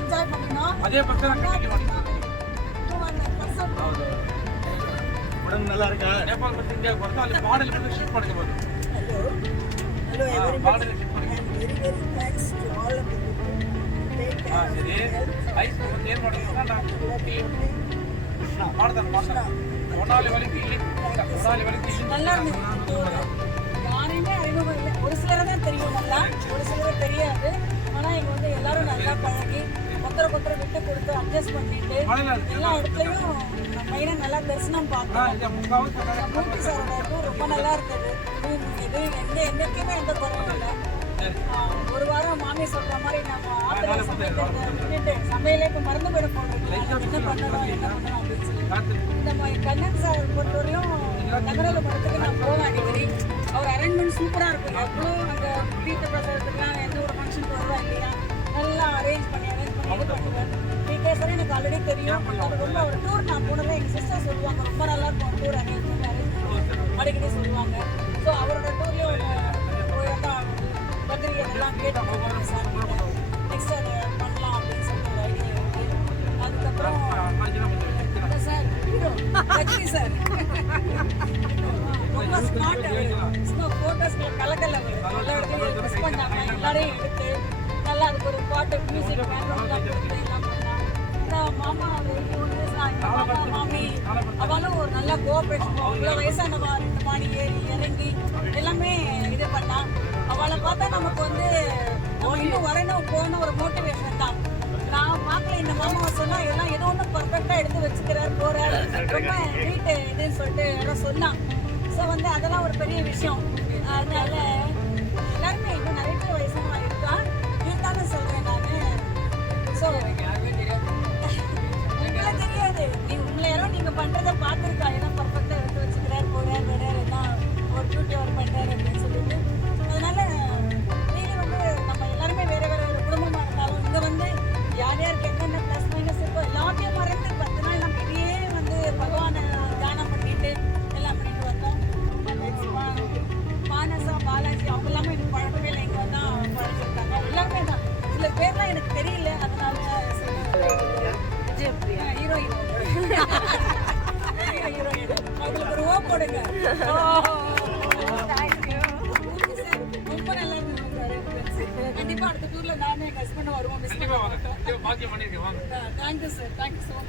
Enjoy பண்ணணும். அதே பக்கம் உடம்பு நல்லா இருக்கா? நேபாள் பத்தி இந்தியாவுக்கு வரது ಅಲ್ಲಿ மாடல் வந்து ஷிஃப்ட் பண்ணிக்க போகுது. Hello everybody. மாடல் ஷிஃப்ட் பண்ணிக்க. Very very thanks to all of you. Take care. சரி. ஐஸ் வந்து ஏன் பண்ணுறதுன்னா நான் மாடல் ஒன்னாலி வலிக்கு ஒன்னாலி வலிக்கு நல்லா இருந்துச்சு. யாரையுமே அறிமுகம் இல்லை. ஒரு சிலரை தான் தெரியும் நல்லா, ஒரு சிலரை தெரியாது. ஆனால் இங்கே வந்து எல்லாரும் நல்லா பழகி கொத்தரை விட்டு கொடுத்து அட்ஜஸ்ட் பண்ணிட்டு எல்லா இடத்துலையும் மெயினாக நல்லா தரிசனம் பார்த்தோம். மூர்த்தி சாரோட ரொம்ப நல்லா இருந்தது. என்னைக்குமே எந்த குறையும் இல்லை. ஒரு வாரம் மாமி சொல்ற மாதிரி நம்ம ஆத்திர சமையலே இப்போ மறந்து போயிட போடுறோம். என்ன பண்ணணும் அப்படின்னு சொல்லி இந்த கண்ணன் சார் பொறுத்தவரையும் நகரில் படத்துக்கு நான் போவேன் அடிக்கடி. அவர் அரேஞ்ச்மெண்ட் சூப்பராக இருக்கும். எவ்வளோ அங்கே தீர்த்த பிரசாதத்துக்குலாம் எந்த ஒரு ஃபங்க்ஷனுக்கு வருவா இல்லையா, நல்லா அரேஞ்ச் பண்ணி இது பண்ணுவேன். டிகே சார் எனக்கு ஆல்ரெடி தெரியும். ரொம்ப ஒரு டூர் நான் போனதே எங்கள் சிஸ்டர் சொல்லுவாங்க, ரொம்ப நல்லா இருக்கும் டூர் அரேஞ்ச்மெண்ட் அடிக்கடி சொல்லுவாங்க. ஸோ அவரோட டூர்லேயும் பத்திரிகை எல்லாம் கேட்டு சார் நெக்ஸ்ட் அதை பண்ணலாம் அப்படின்னு சொல்லிட்டு ஒரு ஐடியா இருக்குது. அதுக்கப்புறம் சார் ரஜினி சார் ரொம்ப ஸ்மார்ட். அவர் ஃபோட்டோஸ்ல கலக்கல். அவர் எல்லா இடத்துலையும் மிஸ் பண்ணாங்க. எல்லாரையும் எடுத்து நல்லா அதுக்கு ஒரு பாட்டு மியூசிக் பேக்ரவுண்ட்லாம் கொடுத்து எல்லாம் பண்ணாங்க. மாமா மாமி அவளும் ஒரு நல்ல கோஆப்ரேஷன். இவ்வளோ வயசானவா 2 மாடி ஏறி இறங்கி எல்லாமே இது பண்ணா. அவளை பார்த்தா நமக்கு வந்து நம்ம இன்னும் வரணும் போகணும் ஒரு மோட்டிவேஷன் தான். நான் பார்க்கல இந்த மாமாவை சொன்னால் எல்லாம் ஏதோ ஒன்று பர்ஃபெக்டாக எடுத்து வச்சுக்கிறார் போகிறார், ரொம்ப நீட்டு இதுன்னு சொல்லிட்டு யாரோ சொன்னான். ஸோ வந்து அதெல்லாம் ஒரு பெரிய விஷயம். அதனால எல்லாருமே இன்னும் நிறைய பேர் வயசானவா இருக்கான் இருந்தானே சொல்கிறேன் நான். ஸோ உங்களை தெரியாது, உங்களை யாரோ நீங்கள் பண்ணுறதை பார்த்துருக்கா, ஏன்னா பர்ஃபெக்டாக எடுத்து வச்சுக்கிறார் போகிறார் வர்றார், எல்லாம் ஒரு டியூட்டி அவர் பண்ணுறாரு அப்படின்னு சொல்லிட்டு. அதனால டெய்லி வந்து நம்ம எல்லாருமே வேறு வேறு ஒரு குடும்பமாக இருந்தாலும் இங்கே வந்து யார் யாருக்கு என்னென்ன ப்ளஸ் மைனஸ் இருக்கோ எல்லாத்தையும் மறந்து 10 நாள் நம்ம இதையே வந்து பகவானை தியானம் பண்ணிட்டு எல்லாம் பண்ணிட்டு வந்தோம். மானசா பாலாஜி அவங்க எல்லாமே எனக்கு பழக்கமே இல்லை, இங்கே தான் பழகிருக்காங்க. எல்லாருமே தான், சில பேர்லாம் எனக்கு தெரியல. அதனால ஹீரோயின் ஹீரோயின் அவங்களுக்கு ஒரு ஓ போடுங்க. கண்டிப்பா அடுத்த டூர்ல நானே எங்க ஹஸ்பண்ட் வருவோம். மிஸ் பண்ண thank you sir, thank you so much.